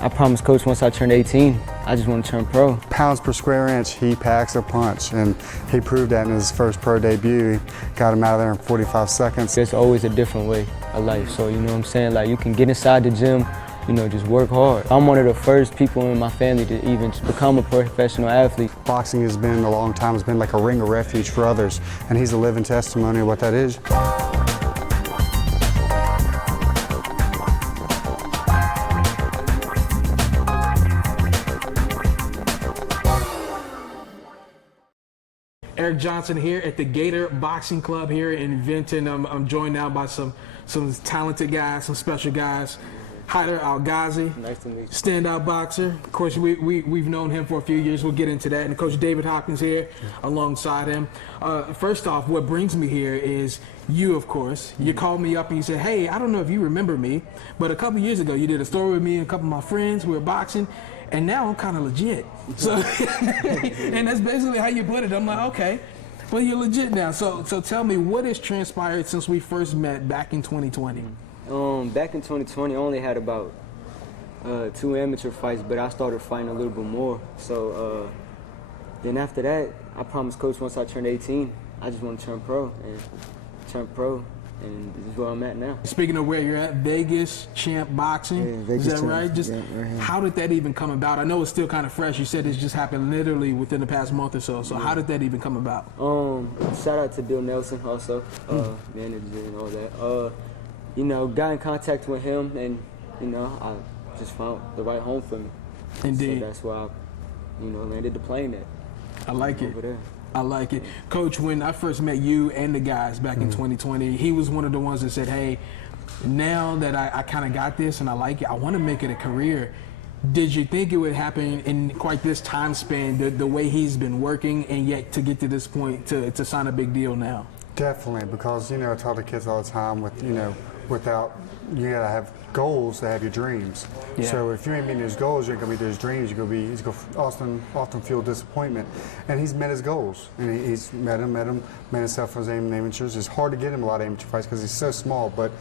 I promised Coach once I turned 18, I just want to turn pro. Pounds per square inch, he packs a punch, and he proved that in his first pro debut. He got him out of there in 45 seconds. There's always a different way of life, so you know what I'm saying? Like, you can get inside the gym, you know, just work hard. I'm one of the first people in my family to even become a professional athlete. Boxing has been a long time, it's been like a ring of refuge for others, and he's a living testimony of what that is. Eric Johnson here at the Gator Boxing Club here in Vinton. I'm joined now by some talented guys, some special guys. Haidar Alghazi, Nice to meet you. Standout boxer. Of course, we've known him for a few years. We'll get into that. And Coach David Hopkins here alongside him. First off, what brings me here is you, of course. You called me up and you said, hey, I don't know if you remember me, but a couple years ago you did a story with me and a couple of my friends. We were boxing. And now I'm kind of legit. So, and that's basically how you put it. I'm like, okay, well, you're legit now. So tell me, what has transpired since we first met back in 2020? Back in 2020, I only had about 2 amateur fights, but I started fighting a little bit more. So then after that, I promised Coach once I turned 18, I just want to turn pro, and this is where I'm at now. Speaking of where you're at, Vegas Champ Boxing, Yeah, Vegas is that Champ. right? Just Yeah, right here. how did that even come about? I know it's still kind of fresh. You said it's just happened literally within the past month or so. So how did that even come about? Shout out to Bill Nelson also, manager and all that. You know, got in contact with him, and you know, I just found the right home for me. Indeed. So that's why I, you know, landed the plane at I like it. over there. I like it. Coach, when I first met you and the guys back in 2020, he was one of the ones that said, hey, now that I kind of got this and I like it, I want to make it a career. Did you think it would happen in quite this time span, the way he's been working, and yet to get to this point to sign a big deal now? Definitely, because, you know, I tell the kids all the time, you gotta have goals to have your dreams. Yeah. So if you ain't meeting those goals, you ain't gonna meet those dreams. You're gonna often feel disappointment. And he's met his goals, and he's met himself for his amateurs. It's hard to get him a lot of amateur fights because he's so small, but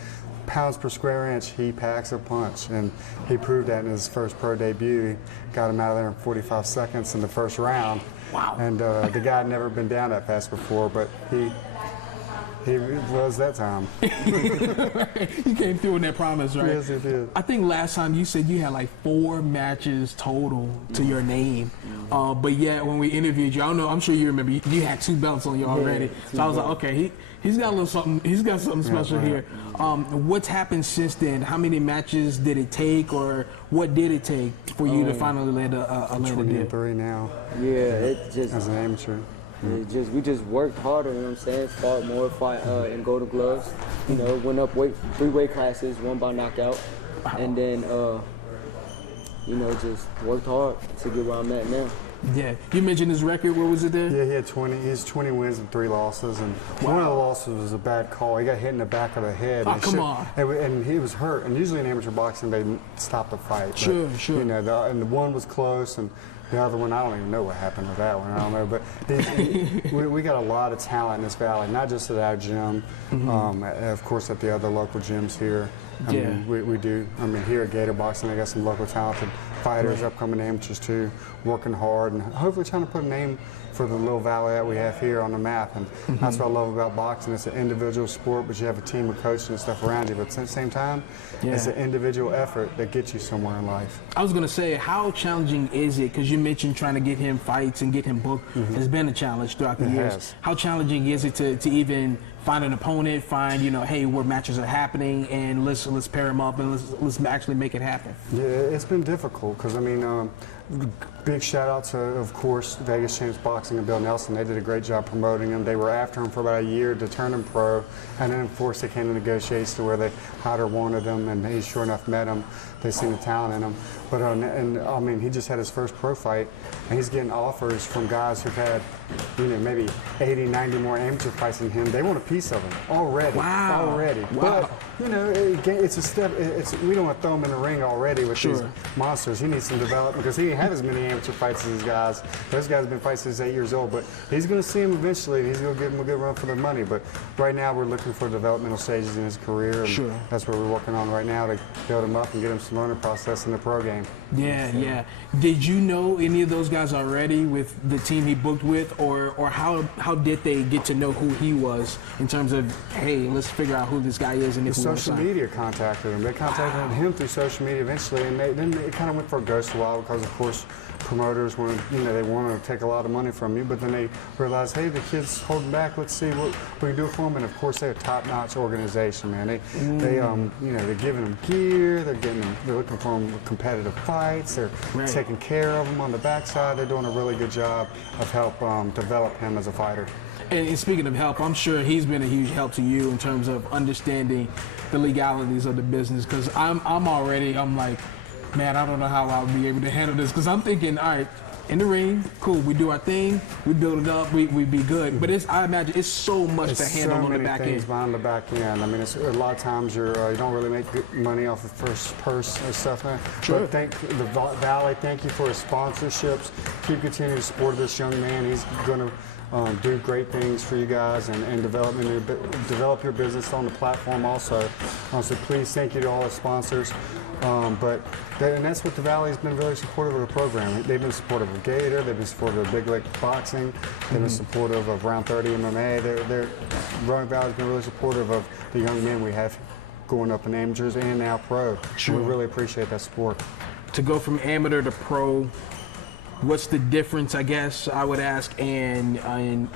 pounds per square inch, he packs a punch, and he proved that in his first pro debut. He got him out of there in 45 seconds in the first round. Wow. And the guy had never been down that fast before, but he was that time. You came through in that promise, right? Yes, he did. I think last time you said you had like 4 matches total to your name, but yet when we interviewed you, I don't know, I'm sure you remember, you had 2 belts on you already. So I was like, okay, he's got a little something. He's got something special here. What's happened since then? How many matches did it take, or what did it take for you to finally land a deal? 23 now. Yeah, it just As an amateur. we just worked harder, you know what I'm saying? Fought more, and Golden Gloves. You know, went up 3 weight classes, won by knockout, and then you know, just worked hard to get where I'm at now. Yeah, you mentioned his record. What was it there? Yeah, he had 20 wins and 3 losses, and one of the losses was a bad call. He got hit in the back of the head. Oh, come on. And he was hurt, and usually in amateur boxing, they stop the fight. Sure, sure. You know, and the one was close, and the other one, I don't even know what happened with that one. I don't know, but we got a lot of talent in this valley, not just at our gym, of course at the other local gyms here. I mean, we do. I mean, here at Gator Boxing, they got some local talented fighters, upcoming amateurs too, working hard and hopefully trying to put a name for the little valley that we have here on the map. And that's what I love about boxing. It's an individual sport, but you have a team of coaches and stuff around you. But at the same time, it's an individual effort that gets you somewhere in life. I was going to say, how challenging is it? Because you mentioned trying to get him fights and get him booked has been a challenge throughout the years. Has. How challenging is it to even find an opponent, find, you know, hey, where matches are happening, and let's pair them up and let's actually make it happen? Yeah, it's been difficult because, I mean, big shout out to, of course, Vegas Champs Boxing and Bill Nelson. They did a great job promoting him. They were after him for about a year to turn him pro, and then of course they came to negotiations to where Haidar wanted him, and he sure enough met him. They seen the talent in him. But and I mean, he just had his first pro fight, and he's getting offers from guys who've had, you know, maybe 80, 90 more amateur fights than him. They want a piece of him already. Wow. Already. Wow. But you know, it's a step. We don't want to throw him in the ring already with these monsters. He needs some development because he didn't have as many amateur fights as these guys. Those guys have been fighting since 8 years old, but he's going to see him eventually, and he's going to give him a good run for their money. But right now, we're looking for developmental stages in his career, and sure. that's what we're working on right now to build him up and get him some learning process in the pro game. Yeah, yeah. Did you know any of those guys already with the team he booked with, or how did they get to know who he was in terms of, hey, let's figure out who this guy is and if we want to social sign? media contacted him. They contacted him through social media eventually, and then it kind of went for a ghost a while because, of course, promoters want to, they want to take a lot of money from you, but then they realize, hey, the kid's holding back. Let's see what we can do for them. And of course, they're a top-notch organization, man. They're giving them gear. They're looking for them competitive fights. They're taking care of them on the backside. They're doing a really good job of help develop him as a fighter. And speaking of help, I'm sure he's been a huge help to you in terms of understanding the legalities of the business. Because I'm like, man, I don't know how I'll be able to handle this. Because I'm thinking, all right, in the ring, cool, we do our thing, we build it up, we be good. But I imagine it's so much to handle on the back end. Behind the back end. I mean, a lot of times you don't really make good money off of first purse and stuff. Sure. But thank the Valley. Thank you for his sponsorships. Keep continuing to support this young man. He's going to do great things for you guys and develop your business on the platform also. So please, thank you to all the sponsors. And that's what the Valley has been very supportive of the program. They've been supportive of Gator. They've been supportive of Big Lake Boxing. They've been supportive of Round 30 MMA. Rowan Valley's been really supportive of the young men we have going up in amateurs and now pro. Sure. We really appreciate that support. To go from amateur to pro, what's the difference, I guess, I would ask, and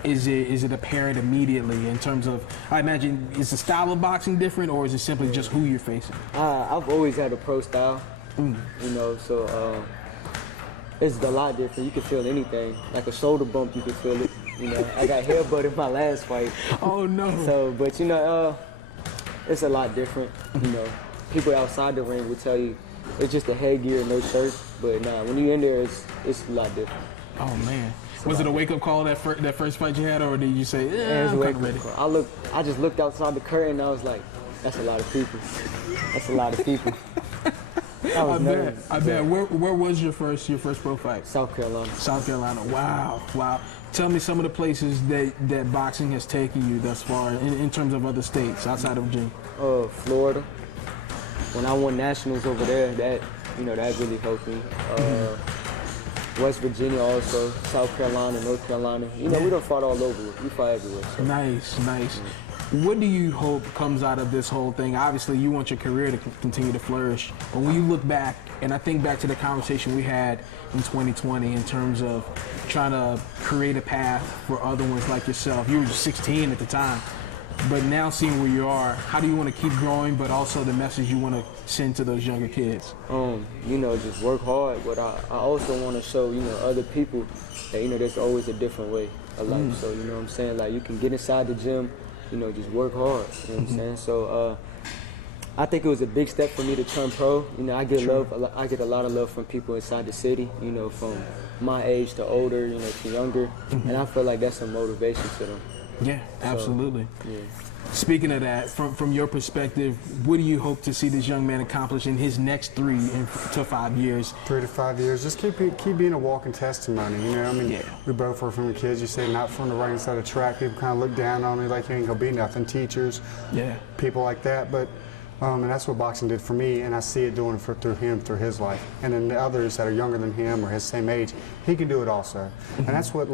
is it apparent immediately in terms of, I imagine, is the style of boxing different, or is it simply just who you're facing? I've always had a pro style, so it's a lot different. You can feel anything. Like a shoulder bump, you can feel it. I got headbutt in my last fight. Oh, no. So, but, it's a lot different. People outside the ring will tell you it's just a headgear, no shirt. But nah, when you're in there, it's a lot different. Oh man, was it a wake-up call that first fight you had, or did you say, I'm kind of ready? I just looked outside the curtain and I was like, that's a lot of people. That's a lot of people. I bet. Where was your first pro fight? South Carolina. South Carolina. Wow. Tell me some of the places that boxing has taken you thus far in terms of other states outside of Virginia. Florida. When I won nationals over there, that really helped me. West Virginia also, South Carolina, North Carolina. We done fought all over. We fought everywhere. So. Nice. What do you hope comes out of this whole thing? Obviously, you want your career to continue to flourish. But when you look back, and I think back to the conversation we had in 2020 in terms of trying to create a path for other ones like yourself. You were just 16 at the time. But now seeing where you are, how do you want to keep growing, but also the message you want to send to those younger kids? Just work hard. But I also want to show, other people that, there's always a different way of life. So, what I'm saying? Like, you can get inside the gym, just work hard. You know what I'm saying? So, I think it was a big step for me to turn pro. I get love. I get a lot of love from people inside the city, from my age to older, to younger. And I feel like that's a motivation to them. Yeah, absolutely. So, yeah. Speaking of that, from your perspective, what do you hope to see this young man accomplish in his next 3 to 5 years? 3 to 5 years. Just keep being a walking testimony. We both were from the kids. You say not from the right side of the track. People kind of look down on me like you ain't gonna be nothing. Teachers, people like that. But and that's what boxing did for me, and I see it doing through him, through his life. And then the others that are younger than him or his same age, he can do it also. And that's what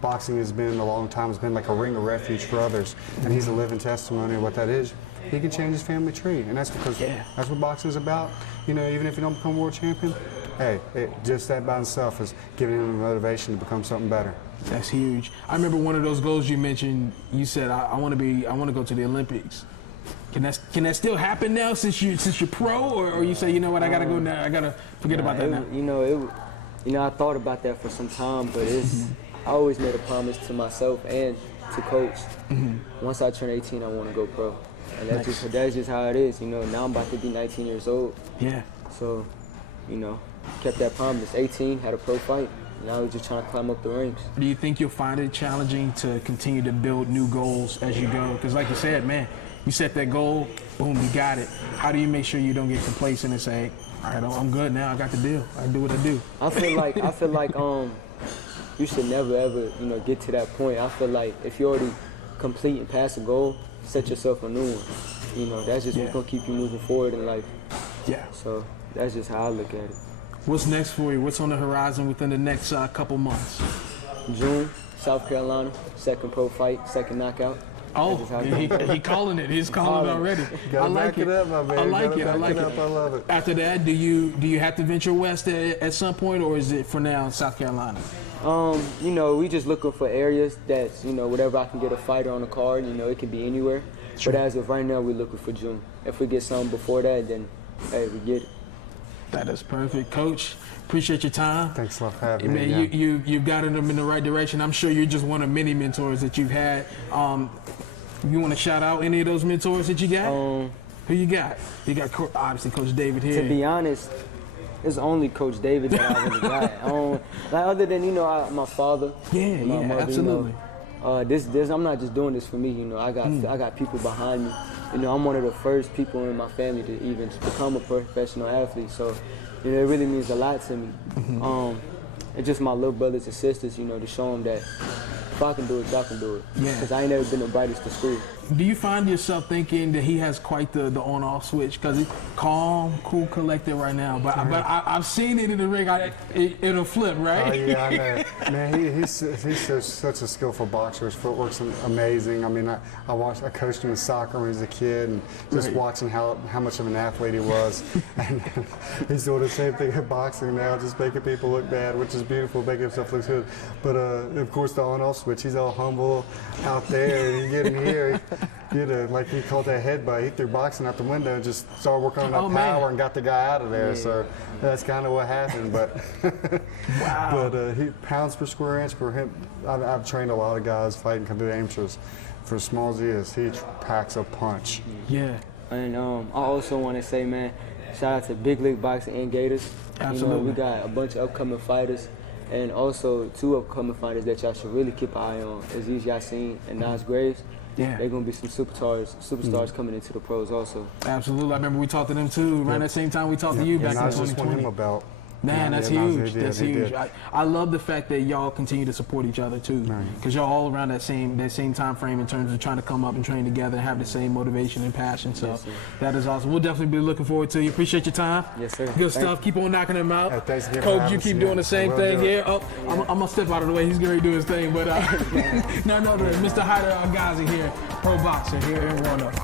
boxing has been a long time. It's been like a ring of refuge for others, and he's a living testimony of what that is. He can change his family tree, and that's because that's what boxing is about. Even if you don't become world champion, hey, just that by itself is giving him the motivation to become something better. That's huge. I remember one of those goals you mentioned. You said, "I want to go to the Olympics." Can that still happen now since you're pro, or you say, you know what, I gotta go now. I gotta forget about that now. I thought about that for some time, but I always made a promise to myself and to coach. Once I turn 18, I want to go pro, and that's just how it is. Now I'm about to be 19 years old. Yeah. So, kept that promise. 18, had a pro fight. Now we're just trying to climb up the ranks. Do you think you'll find it challenging to continue to build new goals as you go? Because like you said, man, you set that goal, boom, you got it. How do you make sure you don't get complacent and say, all right, I'm good now. I got the deal. I do what I do. I feel like you should never ever get to that point. I feel like if you already complete and pass a goal, set yourself a new one. That's just what's gonna keep you moving forward in life. Yeah. So that's just how I look at it. What's next for you? What's on the horizon within the next couple months? June, South Carolina, second pro fight, second knockout. Oh, he calling it. He's calling it already. I like it. Up, my man. I like it. I like it. I love it. After that, do you have to venture west at some point, or is it for now South Carolina? We just looking for areas that's whatever I can get a fighter on the card. It can be anywhere. Sure. But as of right now, we're looking for June. If we get something before that, then hey, we get it. That is perfect, Coach. Appreciate your time. Thanks a lot for having me. Man, you've gotten them in the right direction. I'm sure you're just one of many mentors that you've had. You want to shout out any of those mentors that you got? Who you got? You got obviously Coach David here. To be honest, it's only Coach David that I really got. Like other than my father. Yeah, my mother, absolutely. This I'm not just doing this for me. I got people behind me. I'm one of the first people in my family to even become a professional athlete. So, it really means a lot to me. It's just my little brothers and sisters, to show them that if I can do it, y'all can do it. Yeah. Because I ain't never been the brightest to school. Do you find yourself thinking that he has quite the on-off switch? Because he's calm, cool, collected right now. But I've seen it in the ring. It'll flip, right? Oh, yeah, I know. Man, he's such a skillful boxer. His footwork's amazing. I mean, I coached him in soccer when he was a kid, and just watching how much of an athlete he was. And he's doing the same thing in boxing now, just making people look bad, which is beautiful, making himself look good. But, of course, the on-off switch, he's all humble out there, and you get in here, like he called that headbutt. He threw boxing out the window and just started working on that power and got the guy out of there. Yeah. So that's kind of what happened. But wow. But he pounds per square inch for him. I've trained a lot of guys fighting come to the amateurs. For as small as he is, he packs a punch. Yeah. And I also want to say, man, shout out to Big League Boxing and Gators. Absolutely. We got a bunch of upcoming fighters. And also 2 upcoming fighters that y'all should really keep an eye on. Aziz Yassin and Nas Graves. Yeah. They're going to be some superstars coming into the pros also. Absolutely. I remember we talked to them too around that same time we talked to you back in 2020. Just won him a belt. Man, that's huge. That's huge. I love the fact that y'all continue to support each other too, because y'all all around that same time frame in terms of trying to come up and train together and have the same motivation and passion. So that is awesome. We'll definitely be looking forward to you. Appreciate your time. Yes, sir. Good stuff. Keep on knocking them out. Thanks again. Coach, you keep doing the same thing here. Oh, I'm gonna step out of the way. He's going to do his thing, but no, Mr. Haidar Alghazi here, pro boxer here in Roanoke.